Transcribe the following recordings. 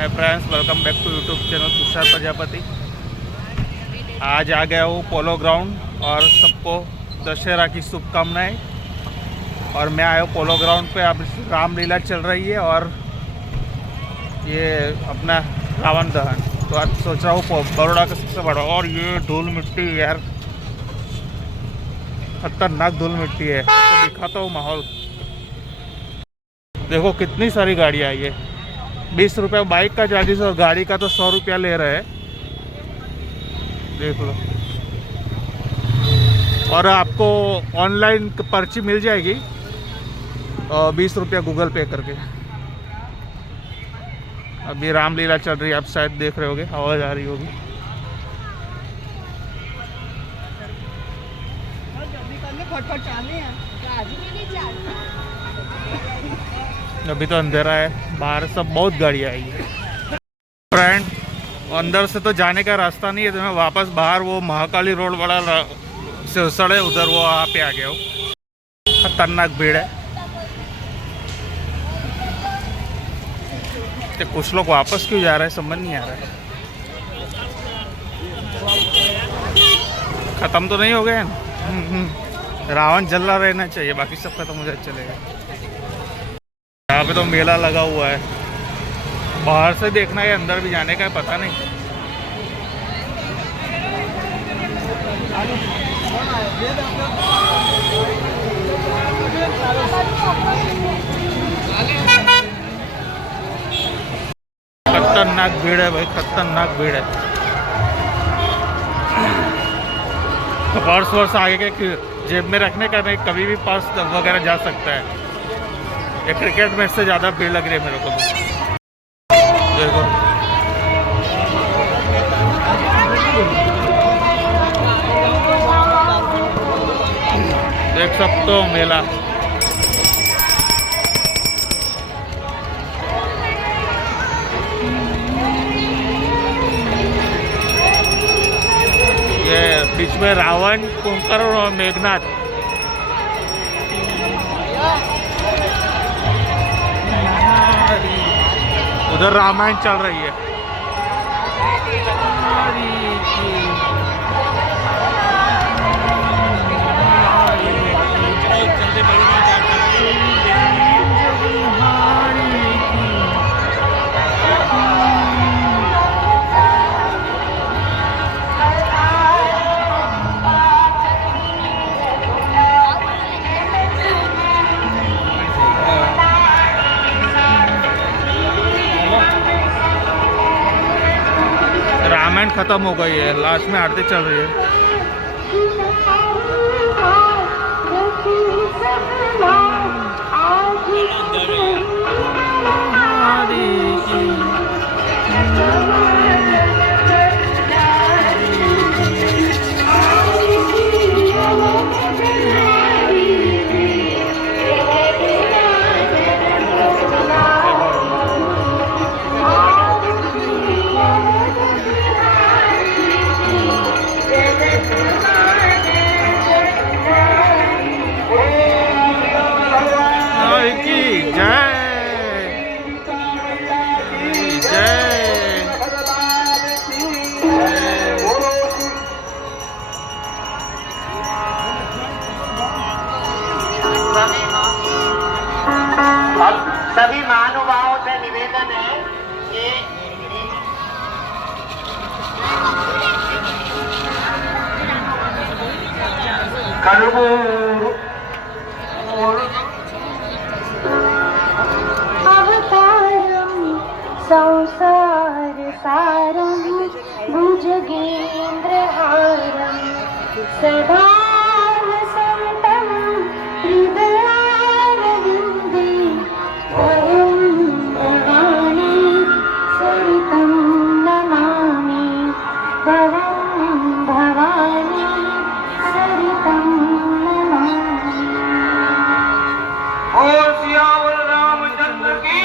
Hi friends, welcome back to YouTube channel Tushar Prajapati. आज आ गया हूँ पोलो ग्राउंड और सबको दशहरा की शुभकामनाएं। और मैं आया हूँ पोलो ग्राउंड पे। अब रामलीला चल रही है और ये अपना रावण दहन। तो आज सोच रहा हूँ बड़ौदा का सबसे बड़ा। और ये धूल मिट्टी यार, खतरनाक धूल मिट्टी है। तो दिखाता हूँ माहौल। देखो कितनी सारी गाड़ियाँ आई है। 20 रुपये बाइक का चार्जेस और गाड़ी का तो 100 रुपया ले रहे हैं। देख लो। और आपको ऑनलाइन पर्ची मिल जाएगी 20 रुपया गूगल पे करके। अभी रामलीला चल रही है, आप शायद देख रहे होगे, आवाज़ आ रही होगी। अभी तो अंधेरा है, बाहर सब बहुत गाड़ियाँ आई है फ्रेंड। अंदर से तो जाने का रास्ता नहीं है, तो मैं वापस बाहर वो महाकाली रोड वाला सिरसड़ है उधर, वो वहाँ पे आ गया हूँ। खतरनाक भीड़ है। तो कुछ लोग वापस क्यों जा रहे हैं समझ नहीं आ रहा है। ख़त्म तो नहीं हो गए। रावण जला रहना चाहिए, बाकी सब खत्म हो जाए चलेगा। यहाँ पे तो मेला लगा हुआ है। बाहर से देखना है, अंदर भी जाने का है पता नहीं। खतरनाक भीड़ है भाई, खतरनाक भीड़ है। पर्स वर्स आगे के जेब में रखने का नहीं, कभी भी पर्स वगैरह जा सकता है। ये क्रिकेट मैच से ज़्यादा भीड़ लग रही है मेरे को। देखो देख सकते हो मेला। ये बीच में रावण, कुंभकर्ण और मेघनाथ। उधर रामायण चल रही है। रामायण खत्म हो गई है, लास्ट में आरती चल रही है। सभी महानुभावों से निवेदन है कि अवतारम संसार सारम भुजगेन्द्रहारम सदा वसंतम हृदयारविंदे वयं भवानी सरितं नमामि। वयं भवानी सरितं नमामि। ओ सियावर रामचंद्र की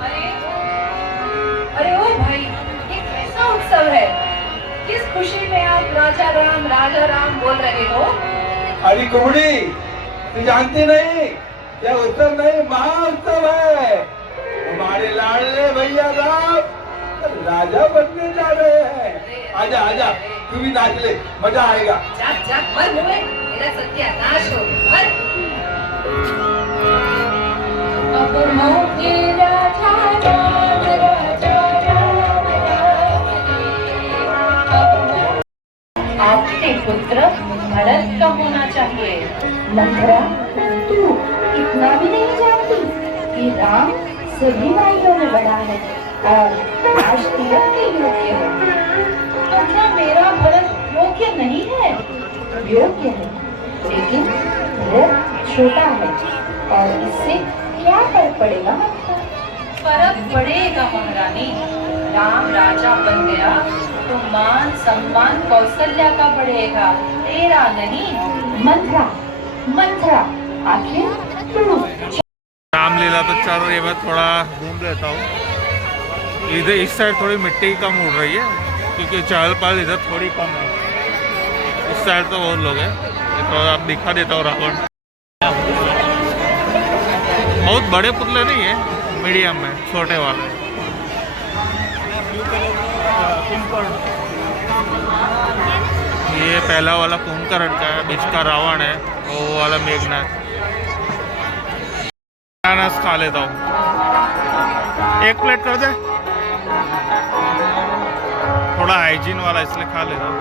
अरे अरे ओ भाई, ये कैसा उत्सव है? किस खुशी में आप राजा राम बोल रहे हो? अरे कुमड़ी, तू जानती नहीं, यह उत्सव नहीं महाउत्सव है। हमारे लाडले भैया राम राजा बनने जा रहे हैं। आजा आजा, तू भी नाच ले, मजा आएगा। जाग जाग मर मुए, मेरा सत्यानाश हो मर। अब होंगे राजा राम राजा राम आपके पुत्र भरत का होना चाहिए। मंथरा, तू इतना भी नहीं जानती कि राम सभी भाइयों में बड़ा है और आज तिलक के योग्य है। तो क्या मेरा भरत योग्य नहीं है? योग्य है, लेकिन भरत छोटा है और इससे क्या फर्क पड़ेगा? फर्क पड़ेगा महारानी। राम राजा बन गया तो मान सम्मान कौशल्या का बढ़ेगा, तेरा नहीं। मंथरा, मंथरा, आखिर तू रामलीला तो चल रही है, मैं थोड़ा घूम लेता हूँ। इधर इस साइड थोड़ी मिट्टी कम उड़ रही है क्योंकि चहल पहल इधर थोड़ी कम है। इस साइड तो बहुत लोग हैं। तो आप दिखा देता हूँ रावण। बहुत बड़े पुतले नहीं है, मीडियम में, छोटे वाले। ये पहला वाला कुंभकर्ण का है, बीच का रावण है, वो वाला मेघनाथ। अनानास खा लेता हूँ, एक प्लेट कर दे। थोड़ा हाइजीन वाला इसलिए खा लेता हूँ।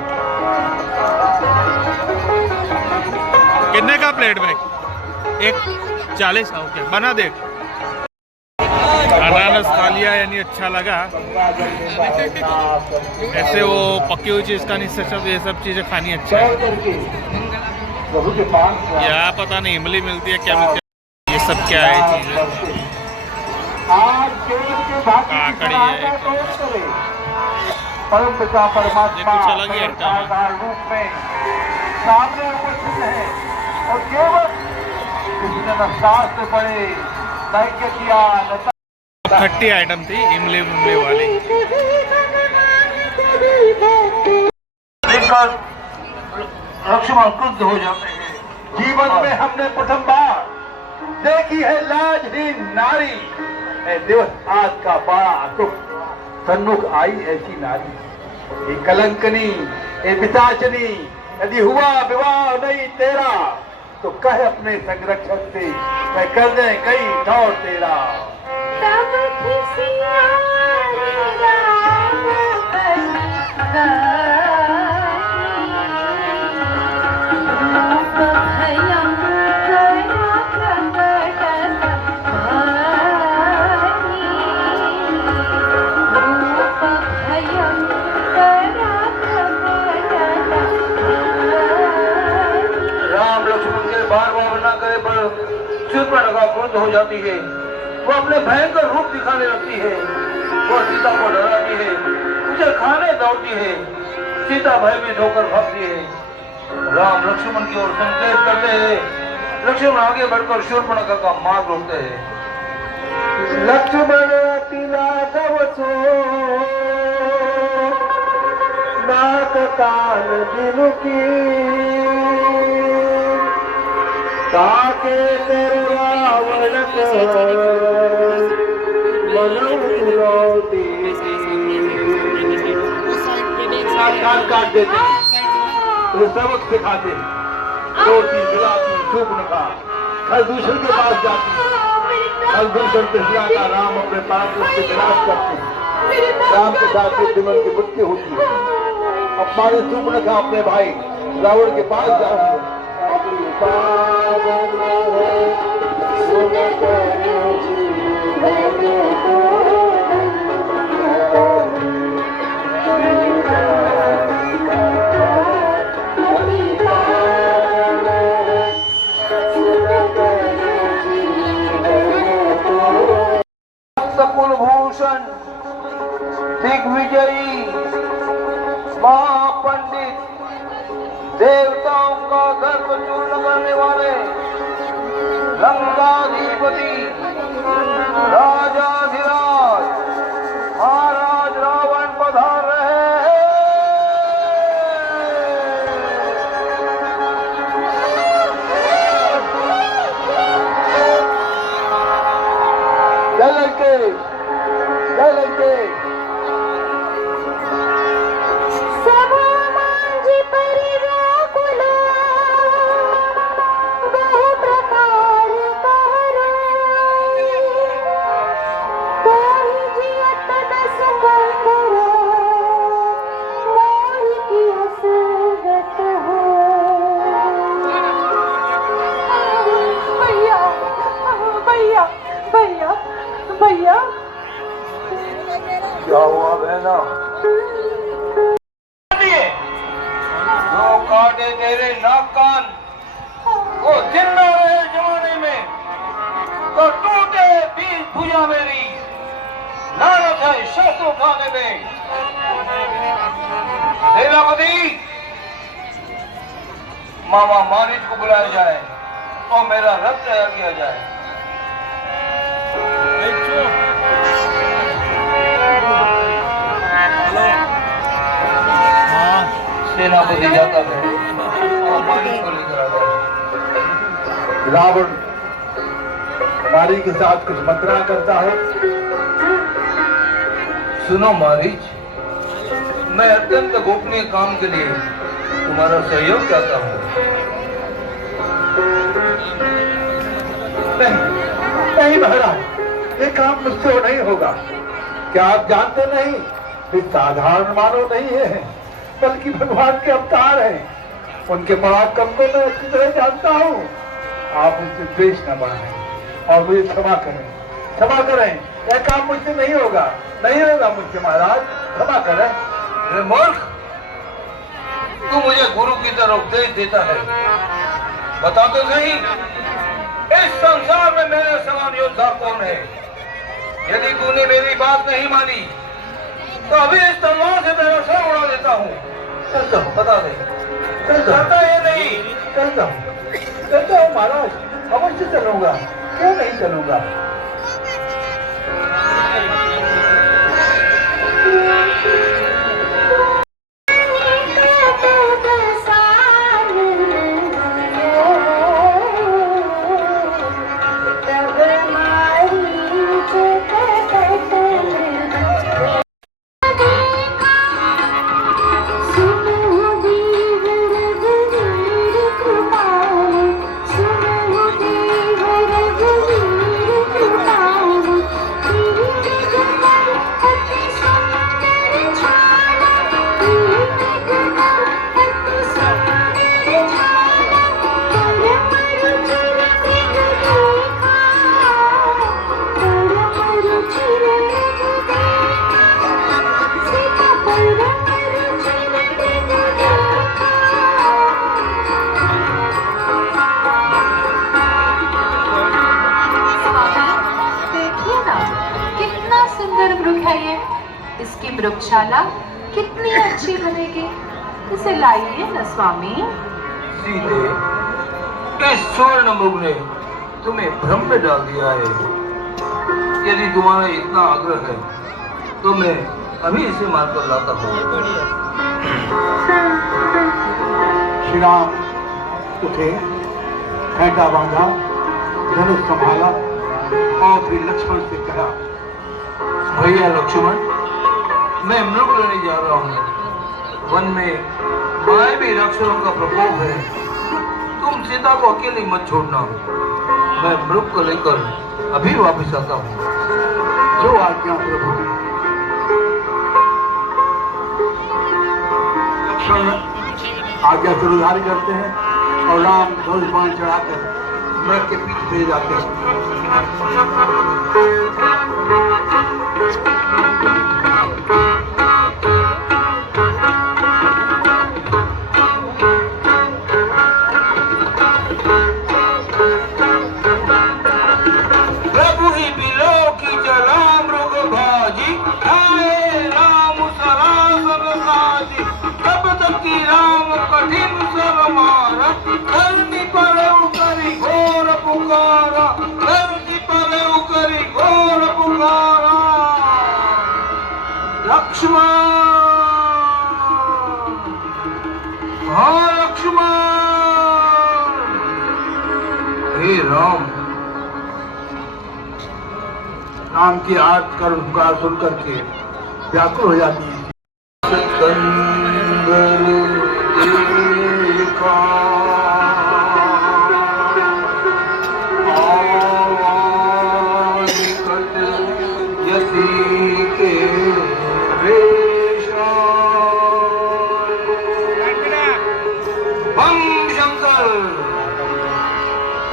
कितने का प्लेट भाई? 1.40। ओके, बना दे। अनानास खा लिया, यानी अच्छा लगा। ऐसे वो पकी हुई चीज़ का नहीं, सब ये सब चीज़ें खानी अच्छा है। या पता नहीं इमली मिलती है क्या मिलती है, ये सब क्या है चीज़ें। काकड़ी है, परम पिता परमात्मा कुछ अलग ही है रूप में सामने उपस्थित है और केवल किसी ने शास्त्र पढ़े, दैक्य किया, खट्टी आइटम थी, इमली उमली वाली। देखकर लक्ष्मण क्रुद्ध हो जाते हैं। जीवन में हमने प्रथम बार देखी है लाजहीन नारी। दिवस आज का बड़ा दुख, सन्मुख आई ऐसी नारी। ये कलंकनी, ये पिशाचनी, यदि हुआ विवाह नहीं तेरा तो कह अपने संरक्षक से, मैं कर दे कई ठौर तेरा। तब खिसिया राम राम लक्ष्मण के बार बार न करे पर शूर्पणखा क्रुद्ध हो जाती है। वो अपने भयंकर रूप दिखाने लगती है। वो सीता को डराती है, उसे खाने दौड़ती है। सीता भयभीत होकर भागती है। राम लक्ष्मण की ओर संकेत करते हैं। लक्ष्मण आगे बढ़कर शूर्पणखा का मार्ग रोकते हैं। लक्ष्मण अति राघव सो नाक कान दिनु की, ताके तेरे रावण काट देते, तो सबक सिखाते। रोटी खिलाती, चुप न खा, खरदूषण के पास जाती। खरदूषण कृष्णा का राम अपने पास उसके विनाश करते। राम के साथ दुश्मन की मृत्यु होती है। अपमानित चुप न खा, अपने भाई रावण के पास जाती है। कुलभूषण, दिग्विजयी, महापंडित, देवताओं का गर्भ चूर्ण करने वाले, लंकाधिपति, राजाधिराज बनते। सभा माझी परिव्याकुला, बहु प्रकार करो, कोई जियत दस कंदरो, मोर की असगत हो। भैया भैया भैया भैया, क्या हुआ बहना? जो काटे तेरे नाक कान, वो जिंदा रहे जमाने में, तो टूटे बीज भुजा मेरी, लानत है शस्त्र उठाने में। सेनापति, मामा मारिच को बुलाया जाए और मेरा रथ तैयार किया जाए। सेनापति जाता है और मारिच को लेकर आता है। रावण नारी के साथ कुछ मंत्रणा करता है। सुनो मारिच, मैं अत्यंत गोपनीय काम के लिए तुम्हारा सहयोग चाहता हूँ। नहीं महाराज, ये काम मुझसे नहीं होगा। क्या आप जानते नहीं, ये साधारण मानव नहीं है, बल्कि भगवान के अवतार हैं। उनके पराक्रम को मैं अच्छी तरह जानता हूँ। आप मुझसे द्वेष न बढ़ाएं और मुझे क्षमा करें, क्षमा करें। यह काम मुझसे नहीं होगा, नहीं होगा मुझसे महाराज, क्षमा करें। अरे मूर्ख, तू मुझे गुरु की तरफ उपदेश देता है। बता तो सही, इस संसार में मेरे समान योद्धा कौन है? यदि तूने मेरी बात नहीं मानी तो अभी इस तलवार से तेरा सर उड़ा देता हूँ। चल जाओ, बता दे। चलता ये नहीं, चल जाओ महाराज, अवश्य चलूंगा, क्यों नहीं चलूंगा। इसकी वृक्षशाला कितनी अच्छी बनेगी, इसे लाइए न स्वामी। सीधे इस स्वर्ण मुख ने तुम्हें भ्रम में डाल दिया है। यदि तुम्हारा इतना आग्रह है तो मैं अभी इसे मारकर लाता हूँ। श्री राम उठे, फेंटा बांधा, धनुष संभाला और फिर लक्ष्मण से कहा, भैया लक्ष्मण, मैं मृग लेने जा रहा हूँ। वन में मायावी राक्षसों का प्रकोप है, तुम सीता को अकेली मत छोड़ना। मैं मृग को लेकर अभी वापस आता हूँ। जो आज्ञा प्रभु। लक्ष्मण आज्ञा सुधारी करते हैं और राम धनुष बाण चढ़ाकर मृग के पीछे भेज जाते हैं। लक्ष्मण, हाँ लक्ष्मण। हे राम, राम उनकी आर्त कर पुकार सुन करके व्याकुल हो जाती है।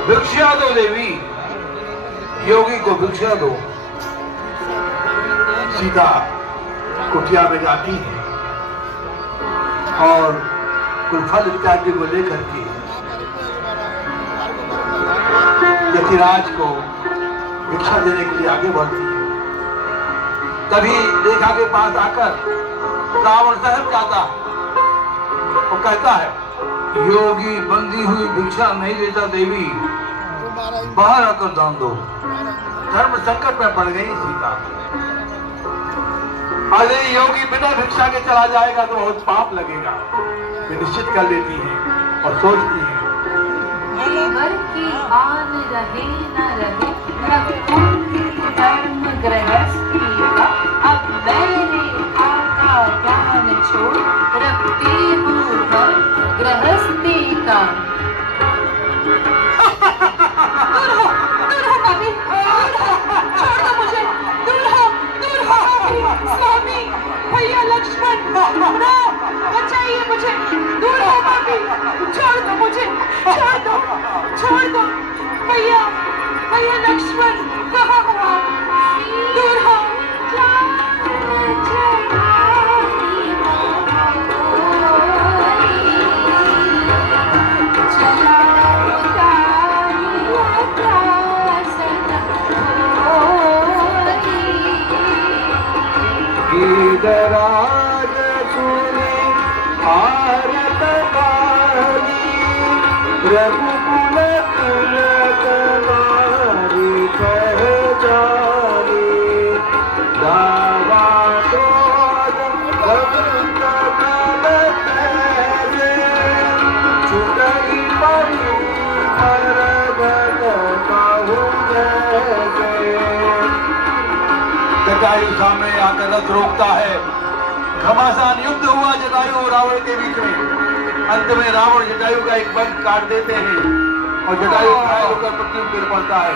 भिक्षा दो देवी, योगी को भिक्षा दो। सीता कुटिया में जाती है और कुल फल इत्यादि को लेकर के यतिराज को भिक्षा देने के लिए आगे बढ़ती है। तभी रेखा के पास आकर रावण सहम जाता और कहता है, योगी बंदी हुई भिक्षा नहीं देता देवी, बाहर आकर दान दो। धर्म संकट में पड़ गई सीता। अरे योगी बिना भिक्षा के चला जाएगा तो बहुत पाप लगेगा। वे निश्चित कर लेती है और सोचती है, देवर की आन रहे न रहे, रघुकुल धर्म गृहस्थी का, अब मैंने आका ज्ञान छोड़, रखते हूँ धर्म गृहस्थी का। दूर हो भाभी, छोड़ दो मुझे, दूर हो भाभी, स्वामी, भैया लक्ष्मण, बचाइए मुझे, दूर हो भाभी, छोड़ दो मुझे, छोड़ दो भैया लक्ष्मण, कहाँ हो आप? दूर हो। राज सुनी भारत वाली, रघुकुल तिलक नारी पहचानी, दावा दोष भक्त कल तेजे, छुटई पड़ी पर्वत काहू जैसे। जटायु सामने आकर रथ रोकता है। घमासान युद्ध हुआ जटायु और रावण के बीच में। अंत में रावण जटायु का एक बंद काट देते हैं और जटायु घायल होकर पृथ्वी पर गिर पड़ता है।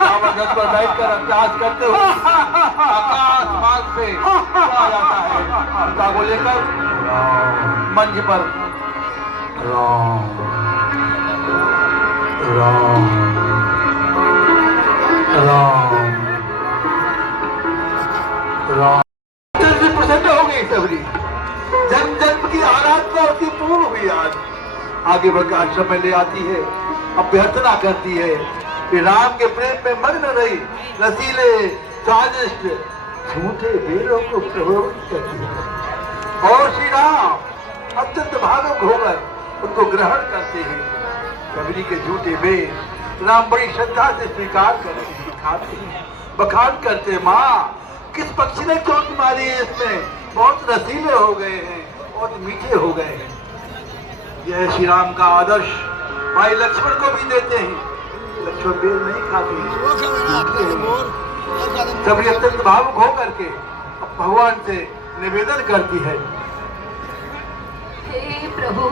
रावण रथ पर बैठकर अभ्यास करते हुए आकाश मार्ग से आ जाता है। सीता को लेकर मंच पर राम राम राम प्रसन्न हो गई सबरी। जन्म जन्म की आराधना उसकी पूर्ण हुई। आज आगे बढ़कर आश्रम में ले आती है, अभ्यर्थना करती है कि राम के प्रेम में मग्न रही, रसीले स्वादिष्ट झूठे बेरों को प्रभावित करती है और श्री राम अत्यंत भावुक होकर उनको ग्रहण करते हैं। सबरी के झूठे बेर राम बड़ी श्रद्धा से स्वीकार करते हैं, खाते हैं, बखान करते। माँ, किस पक्षी ने चोट मारी है इसमें? बहुत रसीले हो गए हैं, बहुत मीठे हो गए हैं। यह श्री राम का आदर्श भाई लक्ष्मण को भी देते हैं। लक्ष्मण बेर नहीं खाते हैं। सभी अत्यंत भावुक होकर के भगवान से निवेदन करती है, हे प्रभु,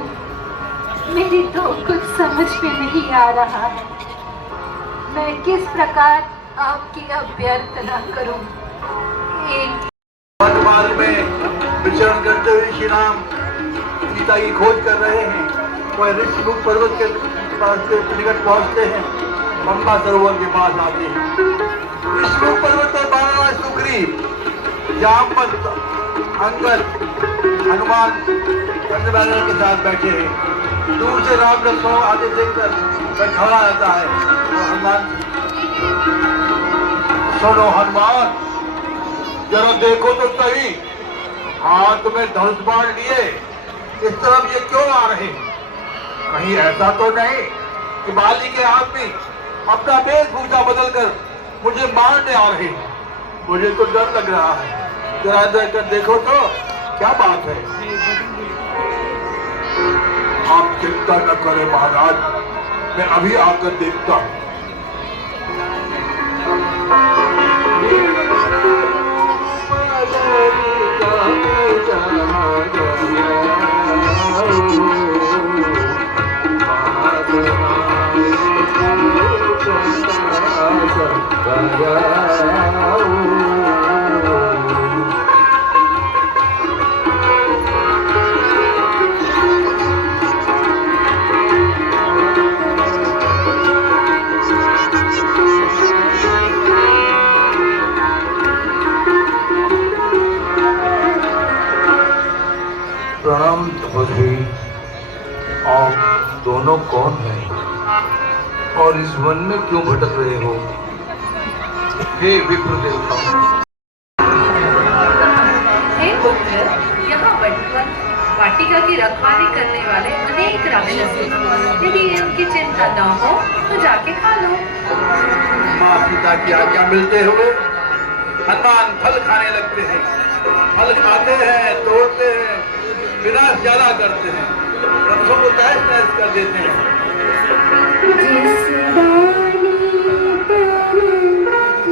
मेरी तो कुछ समझ में नहीं आ रहा है। मैं किस प्रकार आपकी अभ्यर्थना करूं? वनमार्ग में विचरण करते हुए श्री राम सीता की खोज कर रहे हैं। वह ऋषिमुख पर्वत के पास से निकट पहुंचते हैं, गंगा सरोवर के पास आते हैं। ऋषिमुख पर्वत पर 12 सुग्रीव, जामवंत, अंगद, हनुमान चंद्रबादल के साथ बैठे हैं। दूर से राम लक्ष्मण आते देखकर वह खड़ा रहता है। हनुमान, सुनो हनुमान, जरा देखो तो सही, हाथ में धनुष बाण लिए इस तरफ ये क्यों आ रहे हैं? कहीं ऐसा तो नहीं कि बाली के आदमी अपना वेशभूषा बदलकर मुझे मारने आ रहे हैं? मुझे तो डर लग रहा है। जरा देखकर देखो तो क्या बात है। आप चिंता न करें महाराज, मैं अभी आकर देखता हूं। कौन है और इस वन में क्यों भटक रहे हो? हे विप्र देवता, हे पुत्र, यहाँ वाटिका की रखवाली करने वाले अनेक राक्षस हैं। यदि इनकी चिंता न हो तो जाके खा लो। माँ सीता की आज्ञा मिलते हुए हनुमान फल खाने लगते हैं। फल खाते हैं, तोड़ते हैं, विनाश ज्यादा करते हैं, रक्षों को तहस नहस कर देते हैं। जिस डाली पर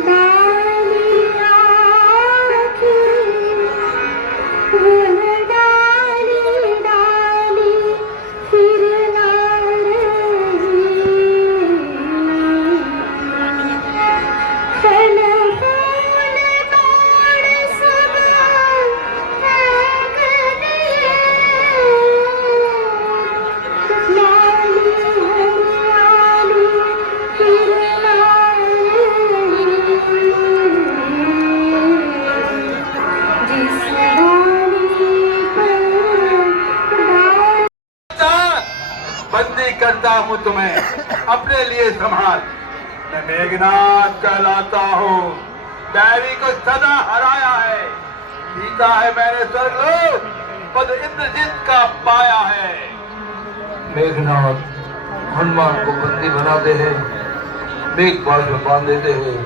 डाली आँखी, वह डाली डाली फिर ना रही। फल फूल तोड़ सब फेंक दिए, लाली हरियाली फिर ना रही। जिस डाली पर डाली बंदी करता हूँ तुम्हें अपने लिए संभाल। मैं मेघनाथ कहलाता हूँ, बैरी को सदा हराया है। जीता है मैंने स्वर्गलोक, पद इंद्रजीत का पाया है। मेघनाथ हनुमान को बंदी बनाते हैं, मेघपाल में बांध देते हैं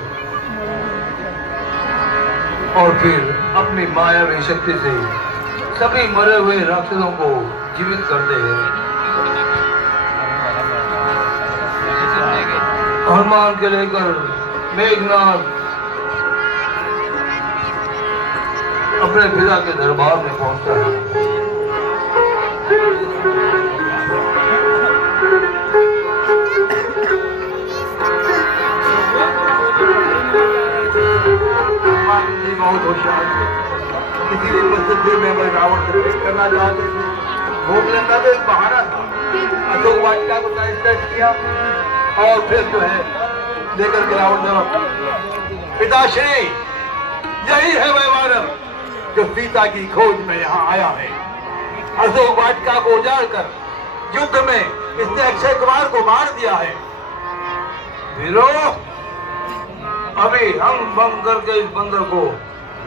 और फिर अपनी मायावी शक्ति से सभी मरे हुए राक्षसों को जीवित करते हैं। हनुमान के लेकर मेघनाथ अपने पिता के दरबार में पहुंचता है। हनुमान जी बहुत होशियार थे। किसी दिन मस्जिद में रावण से भेंट करना चाहते थे। भोग लेना तो एक बहाना था। अशोक वाटिका को टाइम किया और फिर जो है लेकर के रावण तरफ। पिताश्री, यही है वह मानव जो सीता की खोज में यहाँ आया है। अशोक वाटिका को उजाड़ कर युद्ध में इसने अक्षय कुमार को मार दिया है। वीरो, अभी हम बम करके इस बंदर को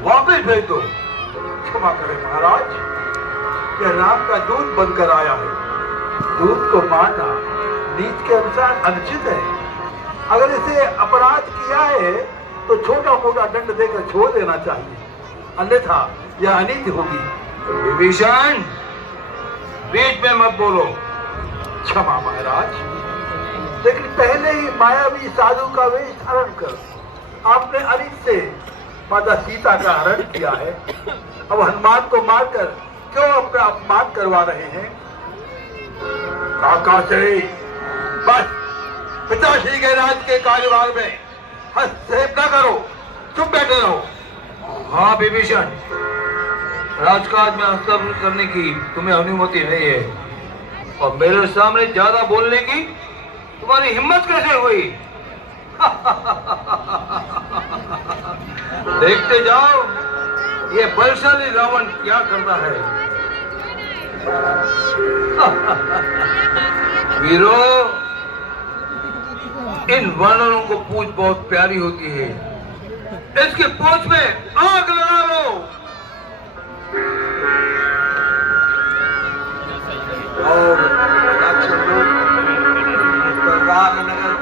वापस भेज दो। क्षमा करें महाराज, यह राम का दूध बनकर आया है। दूध को मारना नीति के अनुसार अनुचित है। अगर इसे अपराध किया है तो छोटा मोटा दंड देकर छोड़ देना चाहिए, अन्यथा यह अनीति होगी। विभीषण, बीच में मत बोलो। क्षमा महाराज, लेकिन पहले ही मायावी साधु का वेश धारण कर आपने अनित से माता सीता का हरण किया है। अब हनुमान को मारकर क्यों अपना अपमान करवा रहे हैं? काका श्री, बस पिताश्री के राज के कार्यभार में हस्तक्षेप न करो, चुप बैठे रहो। हाँ विभीषण, राजकाज में हस्तक्षेप करने की तुम्हें अनुमति नहीं है और मेरे सामने ज्यादा बोलने की तुम्हारी हिम्मत कैसे हुई? देखते जाओ ये बलशाली रावण क्या करता है। वीरो, इन वानरों को पूंछ बहुत प्यारी होती है। इसके पूंछ में आग लगा लो। और राक्षस लोग नगर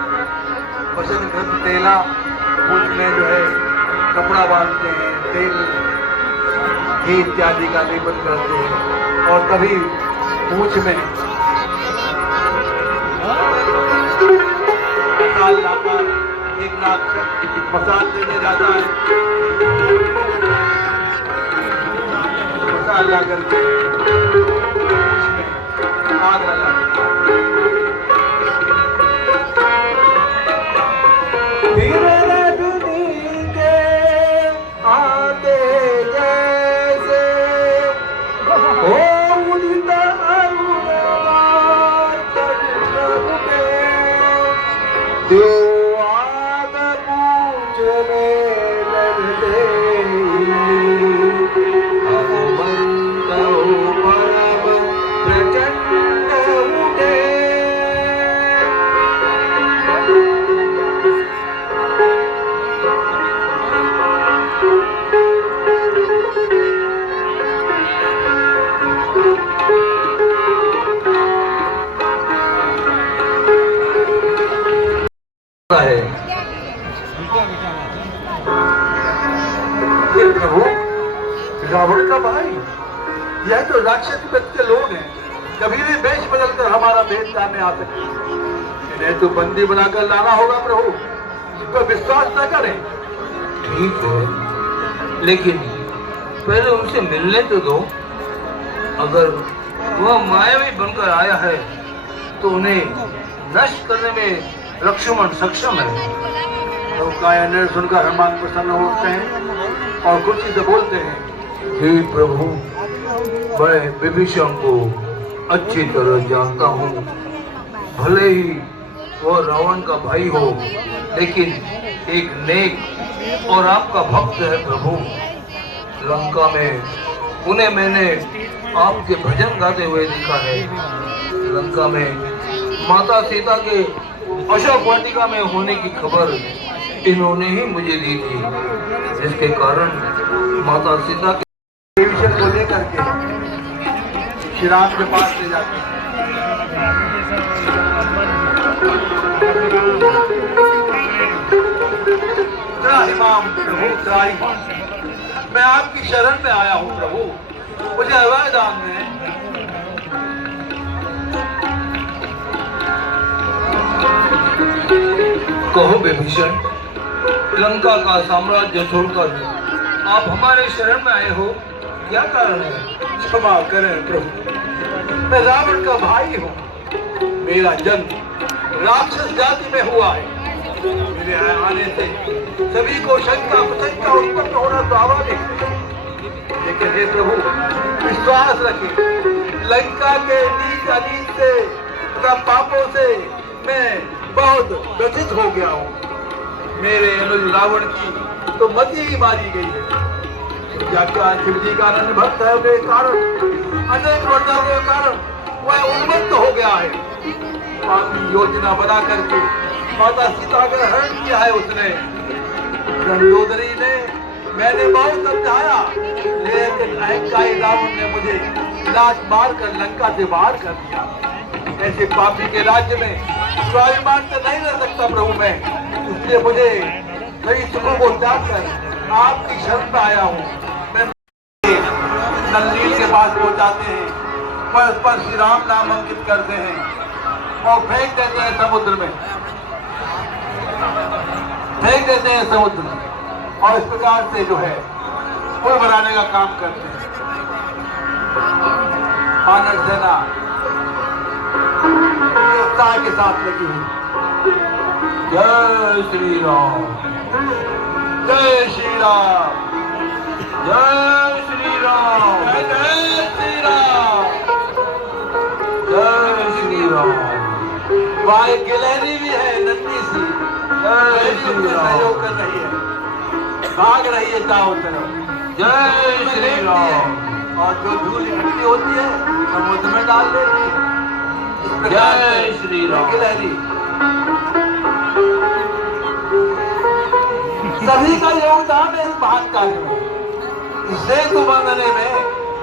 वचन ग्रंथ तेला पूंछ में जो है कपड़ा बांधते हैं, तेल घी इत्यादि का लेपन करते हैं और तभी पूंछ में मसाल लाकर एक राक्षस मसाल देने जाता है। मसाल लाकर के आग लगा पर प्रभु, रावण का भाई, यह तो राक्षस वृत्त के लोग हैं, कभी भी वेश बदल कर हमारा भेद जानने आ सकते हैं। इन्हें तो बंदी बनाकर लाना होगा प्रभु, इस पर विश्वास न करें। ठीक है, लेकिन पहले उनसे मिलने तो दो। अगर वह मायावी बनकर आया है तो उन्हें नष्ट करने में लक्ष्मण सक्षम है। तो काया ने सुनकर हनुमान प्रसन्न होते हैं और कुर्सी से बोलते हैं, हे प्रभु, मैं विभीषण को अच्छी तरह जानता हूँ। भले ही वह रावण का भाई हो, लेकिन एक नेक और आपका भक्त है प्रभु। लंका में उन्हें मैंने आपके भजन गाते हुए देखा है। लंका में माता सीता के अशोक वाटिका में होने की खबर इन्होंने ही मुझे दी थी, जिसके कारण माता सीता के विभीषण को लेकर के श्री राम के पास ले जाते हैं। त्राहिमाम प्रभु, त्राहिमाम, मैं आपकी शरण में आया हूँ प्रभु, मुझे अभय दान में। कहो विभीषण, लंका का साम्राज्य छोड़कर आप हमारे शरण में आए हो, क्या कारण है? क्षमा करें प्रभु, मैं रावण का भाई हूँ। मेरा जन्म राक्षस जाति में हुआ है। मेरे आने से सभी को शंका कुशंका उत्पन्न होना स्वाभाविक है। लेकिन हे प्रभु, विश्वास रखें, लंका के नीच अनीत से तथा पापों से मैं बहुत व्यथित हो गया हूँ। मेरे अनुज रावण की तो मति ही मारी गई है। शिव जी का अनन्य भक्त है के कारण, अनेक वरदानों के कारण वह उन्मत्त हो गया है। पापी योजना बना करके माता सीता का हरण किया है उसने। गंडोदरी ने मैंने बहुत समझाया, लेकिन अहंकारी रावण ने मुझे लात मार कर लंका से बाहर कर दिया। ऐसे पापी के राज्य में स्वाभिमान तो नहीं रह सकता प्रभु मैं, इसलिए मुझे कई सुखों को त्याग कर आपकी शरण में आया हूँ। मैं नलनील के पास पहुँचाते हैं, पर उस पर श्री राम नाम अंकित करते हैं और फेंक देते हैं समुद्र में, फेंक देते हैं समुद्र में, और इस प्रकार से जो है पुल बनाने का काम करते हैं। वानर सेना उत्साह के साथ लगी हुई। जय श्री राम, जय श्री राम, जय श्री राम, जय श्री राम, जय श्री राम। वहाँ एक गिलहरी भी है नन्ही सी, जय श्री राम, सहयोग कर रही है, भाग रही है चारों तरफ। जय श्री राम, और जो धूल इकट्ठी होती है समुद्र में डाल देती है। जय श्री राम। गिलहरी सभी का योगदान है इस महान कार्य में, सेतु बांधने में।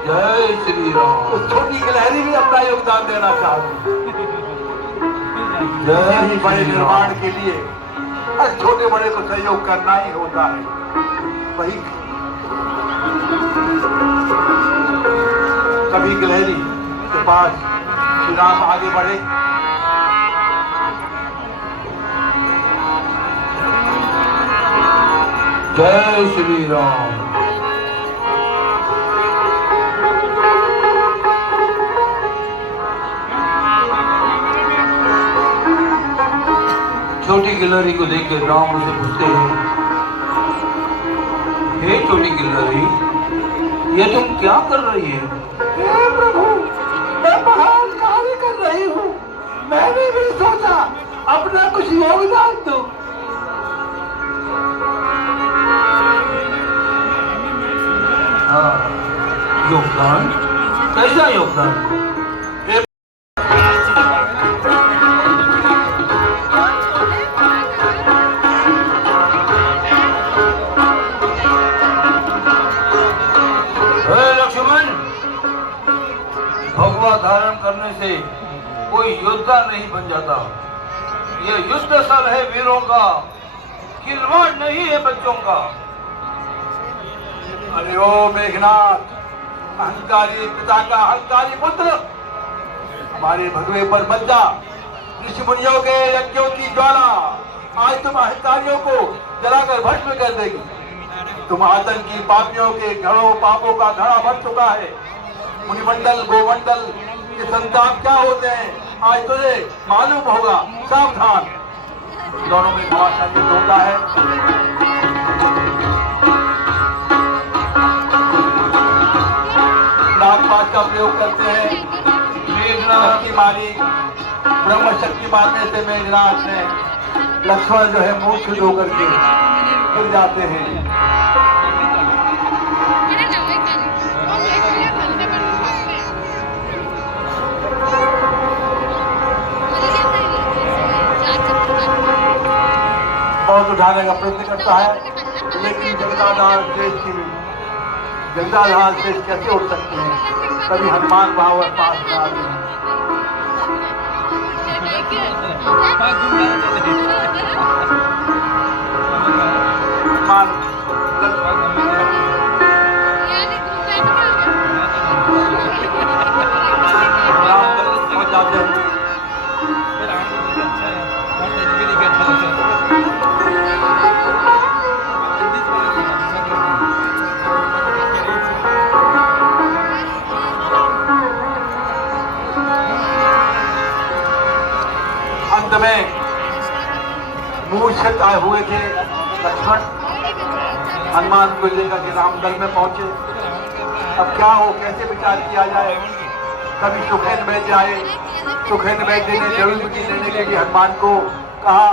जय श्री राम, उस छोटी गिलहरी भी अपना योगदान देना चाहती है। जय बड़े श्री निर्माण राम। के लिए हर छोटे बड़े को सहयोग करना ही होता है। वही कभी गिलहरी के पास श्री राम आगे बढ़े, जय श्री राम। छोटी गिलहरी को देखकर राम उसे पूछते हैं, हे छोटी गिलहरी, ये तुम क्या कर रही है? हे प्रभु, मैं महान कार्य कर रही हूँ। मैंने भी सोचा अपना कुछ योगदान दूं। हाँ, योगदान? कैसा योगदान? भगवा धारण करने से कोई योद्धा नहीं बन जाता। ये युद्ध स्थल है वीरों का, खिलवाड़ नहीं है बच्चों का। अरे ओ मेघनाथ, अहंकारी पिता का अहंकारी पुत्र, हमारे भगवे पर मत जा। ऋषि मुनियों के यज्ञों की ज्वाला आज तुम अहंकारियों को जलाकर भस्म कर देगी। तुम आतंकी पापियों के घड़ों पापों का घड़ा भर चुका है। मुनिमंडल गोमंडल के संताप क्या होते हैं आज तुझे मालूम होगा। सावधान। दोनों में घमासान युद्ध होता है। नागपाश का प्रयोग करते हैं। मेघनाथ की मारी ब्रह्म शक्ति मारने से मेघनाथ ने लक्ष्मण जो है मुंह छुड़ होकर के गिर जाते हैं। बहुत उठाने का प्रयत्न करता है, लेकिन जगदाधार शेष कैसे उठ सकते हैं। कभी हनुमान भाव पास में आते हैं। पहुंच जाते हैं। अंत में मूर्छित आए हुए थे लक्ष्मण हनुमान को लेकर के रामदल में पहुंचे। अब क्या हो, कैसे विचार किया जाए। कभी सुखेन वैद्य आए। सुखेन वैद्य ने जड़ी बूटी लेने के लिए हनुमान को कहा।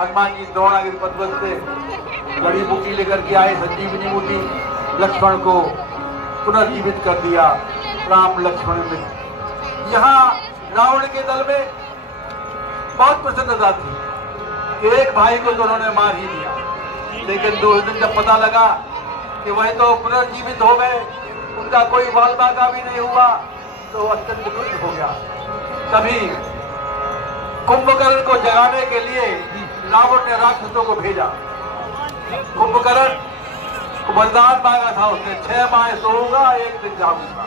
हनुमान जी दौड़ा गिर पर्वत से जड़ी बूटी लेकर के आए, संजीवनी बूटी। लक्ष्मण को पुनर्जीवित कर दिया। राम लक्ष्मण में यहाँ रावण के दल में बहुत प्रसन्नता थी कि एक भाई को तो उन्होंने मार ही दिया, लेकिन दूसरे दिन जब पता लगा कि वह तो पुनर्जीवित हो गए, उनका कोई बाल बाका भी नहीं हुआ, तो अत्यंत दुखित हो गया। तभी कुंभकर्ण को जगाने के लिए रावण ने राक्षसों को भेजा। कुंभकर्ण को वरदान मांगा था उसने, 6 माह सोऊंगा 1 दिन जागूंगा।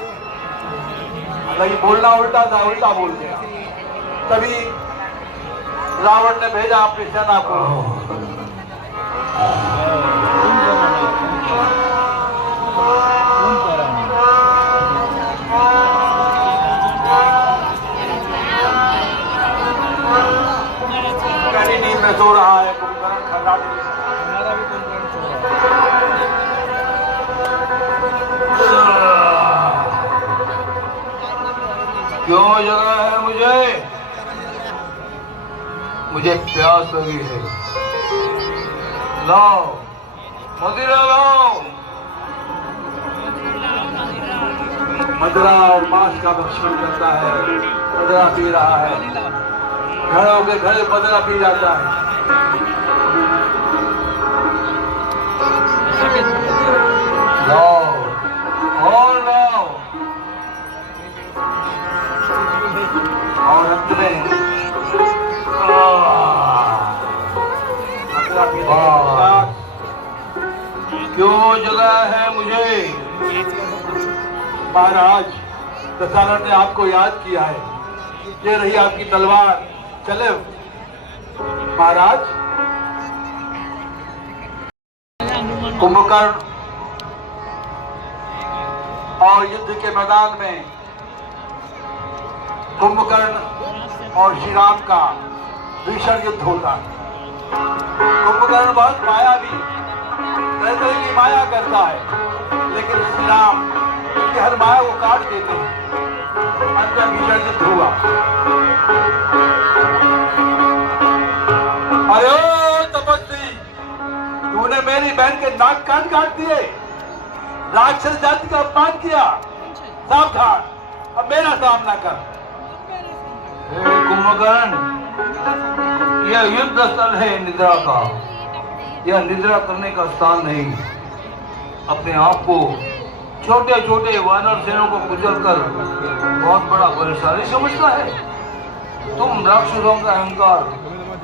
हालांकि बोलना उल्टा था, उल्टा बोल गया। तभी रावण ने भेजा अपनी सेना को। गहरी नींद में सो रहा है कुंभकर्ण खर्राटे। क्यों जगा है मुझे प्यास लगी है। लाओ मदिरा लाओ। मदिरा और मांस का भक्षण करता है, मदिरा पी रहा है। घरों के घरे मदिरा पी जाता है। लाओ और लाओ। और अंत में क्यों जगा है मुझे। महाराज दशरथ ने आपको याद किया है। ये रही आपकी तलवार, चले महाराज। कुंभकर्ण और युद्ध के मैदान में कुंभकर्ण और श्री राम का भीषण युद्ध होता है। कुंभकर्ण बहुत मायावी, तरह तरह की माया करता है, लेकिन श्री राम उसकी हर माया को काट देते हैं। अंत में भीषण युद्ध हुआ। अरे ओ तपस्वी, तूने मेरी बहन के नाक कान काट दिए, राक्षस जाति का अपमान किया। सावधान, अब मेरा सामना कर। कुंभकर्ण, यह युद्ध स्थल है निद्रा का। यह निद्रा करने का स्थान नहीं। अपने आप को छोटे छोटे वानर सेनों को गुजर कर बहुत बड़ा बलशाली समझता है। तुम राक्षसों का अहंकार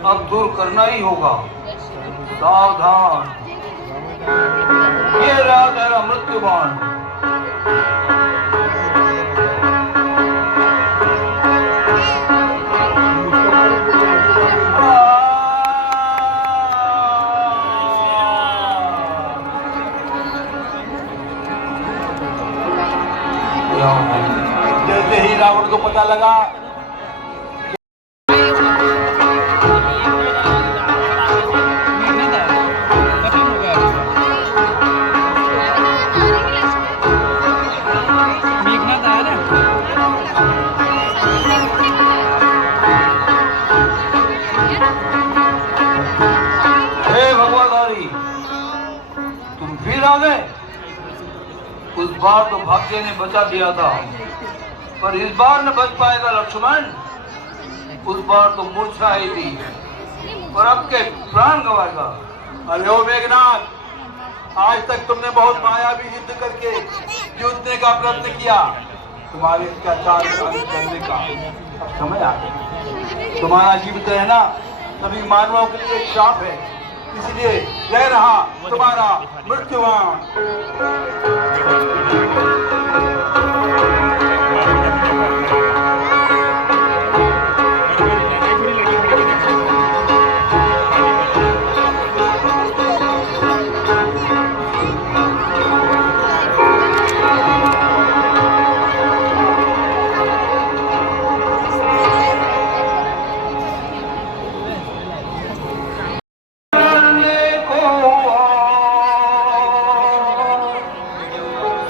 अब दूर करना ही होगा। सावधान। ये रहा तेरा मृत्यु बाण। जैसे ही रावण को पता लगा हे भगवाधारी, तुम फिर आ गए। उस बार तो भाग्य ने बचा दिया था, पर इस बार न बच पाएगा लक्ष्मण। उस बार तो मूर्छा आई थी, पर अब के प्राण गंवाएगा। अरे ओ मेघनाथ, आज तक तुमने बहुत मायावी युद्ध करके जीतने का प्रयत्न किया। तुम्हारे अत्याचार का अंत करने का अब समय आ गया। तुम्हारा जीवित रहना सभी मानवों के लिए एक श्राप है, इसलिए यह रहा तुम्हारा मृत्युवान।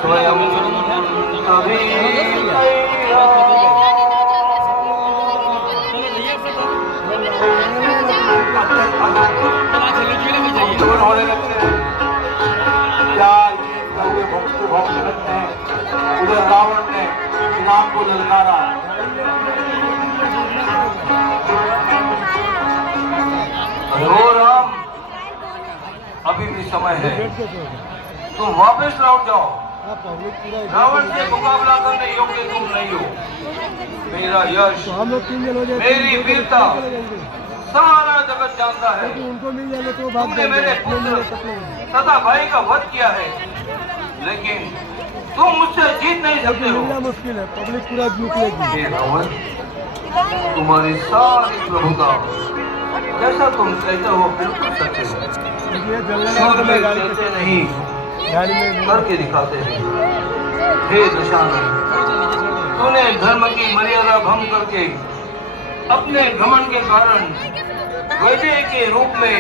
स्वयं कभी जीवन होने लगते हैं। क्या ये कौवे भौंकते भौंकते लगते हैं। उधर रावण ने श्री राम को ललकारा। हो राम, अभी भी समय है, तुम वापस लौट जाओ। रावण से मुकाबला करने योग्य तुम नहीं हो। मेरा यश, मेरी वीरता सारा जगत जानता है। तुमने मेरे पुत्र तथा भाई का वध किया है, लेकिन तुम मुझसे जीत नहीं सकते हो। मुश्किल है, पब्लिक पूरा जीत लेगी। हे रावण, तुम्हारी सारी प्रभुता जैसा तुम कहते हो बिल्कुल सत्य है। सुर में कहते नहीं, करके दिखाते हैं। हे दशानन, तूने धर्म की मर्यादा भंग करके अपने घमंड के कारण वैद्य के रूप में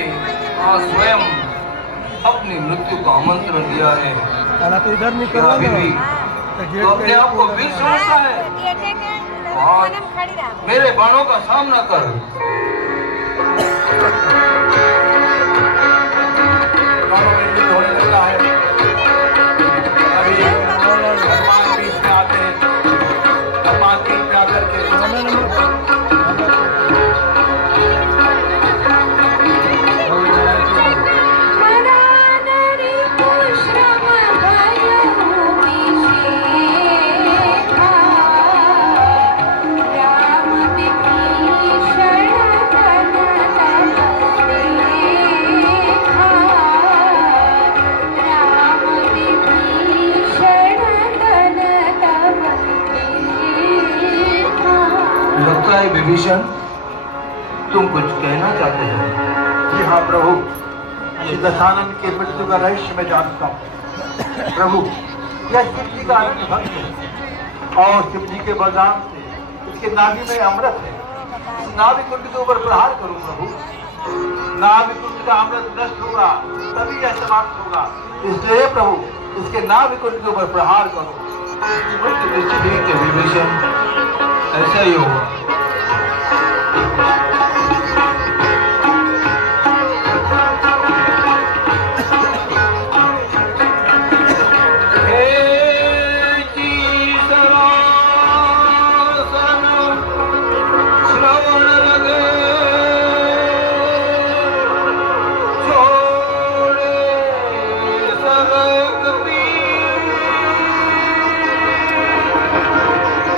आज स्वयं अपनी मृत्यु का आमंत्रण दिया है। तो इधर नहीं क्या अभी भी तो अपने आप को वीर समझता है? और मेरे बाणों का सामना कर। दोनों में युद्ध होने लगता है। अभी भगवान बीच में आते हैं। भगवान बीच में आकर के लगता है विभीषण, तुम कुछ कहना चाहते हो। जी हाँ प्रभु, श्री दशानन के मृत्यु का रहस्य मैं जानता हूँ। प्रभु, यह शिव जी का अनंत भक्त है और शिव जी के बलराम से इसके नाभि में अमृत है। इस नाभि कुंड के ऊपर प्रहार करूं प्रभु। नाभि कुंड का अमृत नष्ट होगा तभी यह समाप्त होगा। इसलिए प्रभु, इसके नाभि कुंड के ऊपर प्रहार करो। मृत्यु निश्चित ही के विभीषण, ऐसा ही होगा।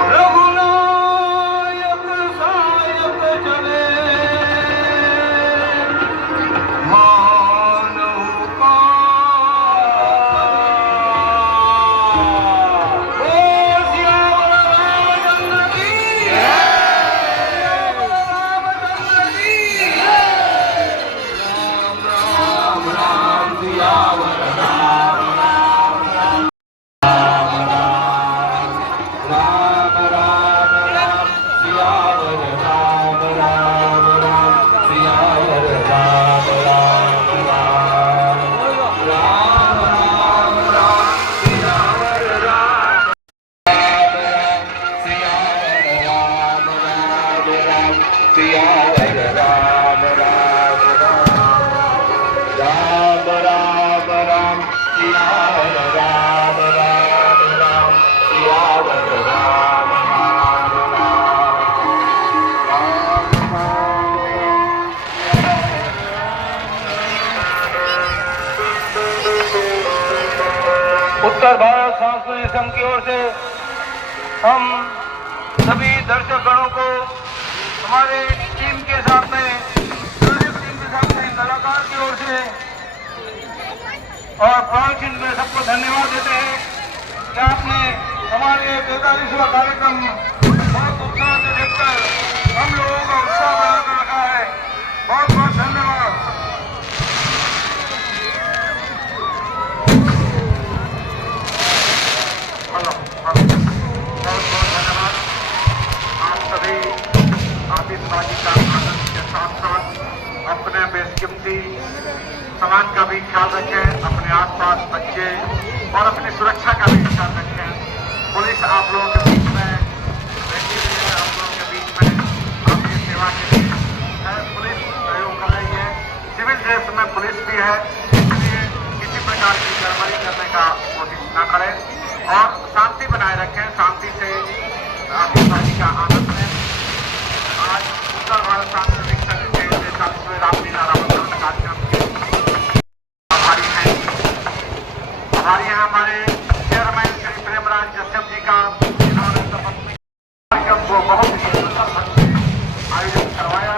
रघुनायक सायक चले सांस्कृतिक संघ की ओर से हम सभी दर्शक गणों को हमारे टीम के साथ में कलाकार की ओर से और प्रोडक्शन में सबको धन्यवाद देते हैं कि आपने हमारे 45वां कार्यक्रम बहुत उत्साह से देखकर हम लोगों का उत्साह बढ़ाकर रखा है। बहुत बहुत धन्यवाद। बहुत बहुत धन्यवाद। आप सभी आतिशबाजी का आनंद के साथ साथ अपने बेशकीमती सामान का भी ख्याल रखें, अपने आसपास बच्चे और अपनी सुरक्षा का भी ख्याल रखें। पुलिस आप लोगों के बीच में रहती है, आप लोगों के बीच में आपकी सेवा के लिए पुलिस सहयोग कर रही है। सिविल ड्रेस में पुलिस भी है, इसलिए किसी प्रकार की गड़बड़ी करने का कोशिश न करें और शांति बनाए रखें। शांति से आतिशबाजी का आनंद लें। आज उत्तर भारत सांस्कृतिक संघ के 43वें रामलीला रावण कार्यक्रम के हमारे यहाँ हमारे चेयरमैन श्री प्रेमराज कश्यप जी का इन्होंने कार्यक्रम को बहुत ही सुंदर ढंग से आयोजन करवाया।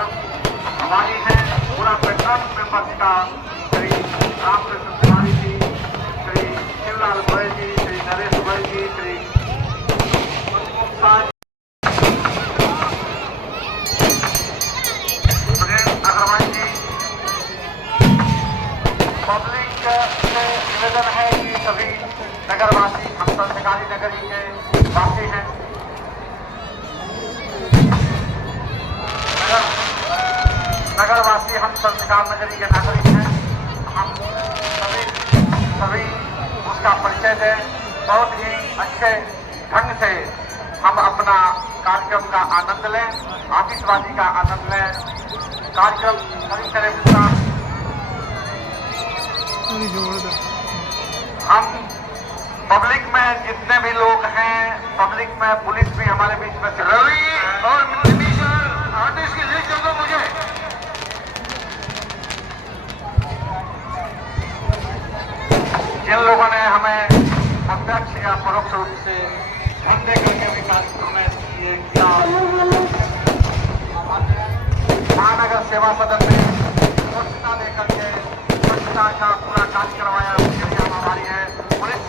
हमारी है पूरा पेट्रोल मेंबर्स का श्री रामकृष्ण तिवारी जी, श्री शिवलाल गोयल जी, श्री नरेश गोयल जी, श्री अग्रवाल जी। पब्लिक से निवेदन है कि सभी नगरवासी हम संस्कारी नगरी के वासी हैं, नगरवासी हम संस्कार नगरी के नागरिक हैं। हम सभी उसका परिचय दें। बहुत ही अच्छे ढंग से हम अपना कार्यक्रम का आनंद लें, आतिशबाजी का आनंद लें। कार्यक्रम सभी तरह विश्राम हम पब्लिक में जितने भी लोग हैं, पब्लिक में पुलिस भी हमारे बीच में से रवि और आर्टिस्ट की लिस्ट दो मुझे। जिन लोगों ने हमें प्रत्यक्ष या परोक्ष रूप से धन दे करके भी कार्यक्रम में ये किया, महानगर सेवा सदन में स्वच्छता दे करके स्वच्छता का पूरा कार्य करवाया, उसके लिए हमारी है पुलिस।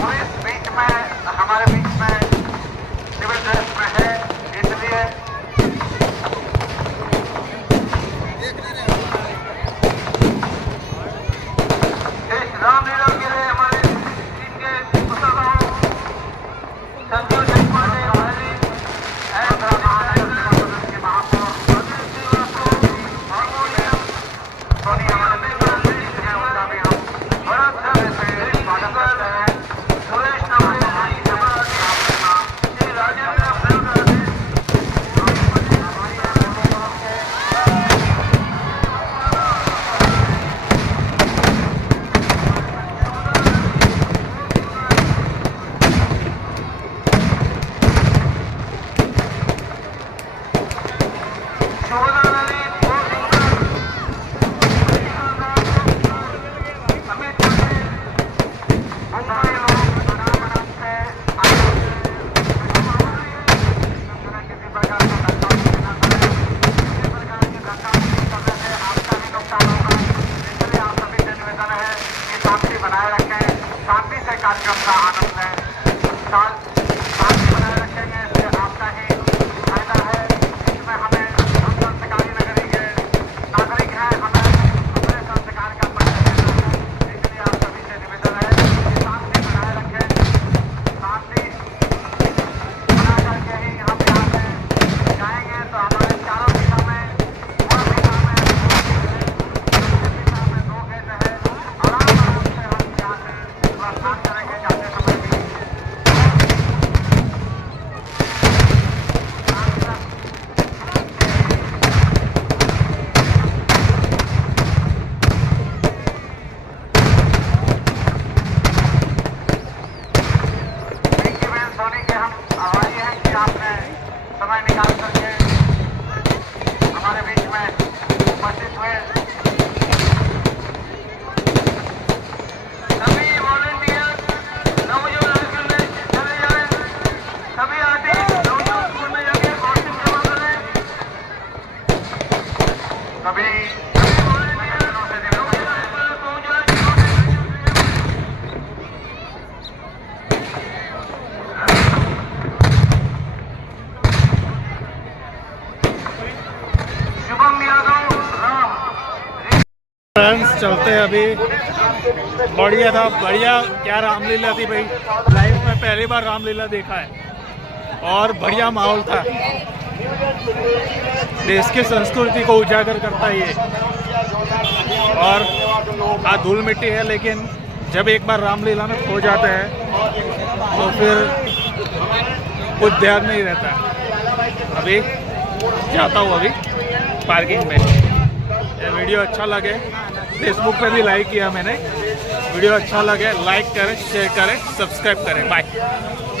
पुलिस बीच में हमारे बीच में सिविल ड्रेस में है, इसलिए इस रामलीला के लिए हमारे टीम के सदस्यों संजू जयपाल महानगर के महापौर चलते हैं अभी। बढ़िया था, बढ़िया क्या रामलीला थी भाई। लाइफ में पहली बार रामलीला देखा है और बढ़िया माहौल था। देश की संस्कृति को उजागर करता है ये। और हाँ, धूल मिट्टी है, लेकिन जब एक बार रामलीला में खो जाते हैं तो फिर कुछ ध्यान नहीं रहता। अभी जाता हूँ अभी पार्किंग में। ये वीडियो अच्छा लगे, फेसबुक पे भी लाइक किया मैंने। वीडियो अच्छा लगे लाइक करें, शेयर करें, सब्सक्राइब करें। बाय।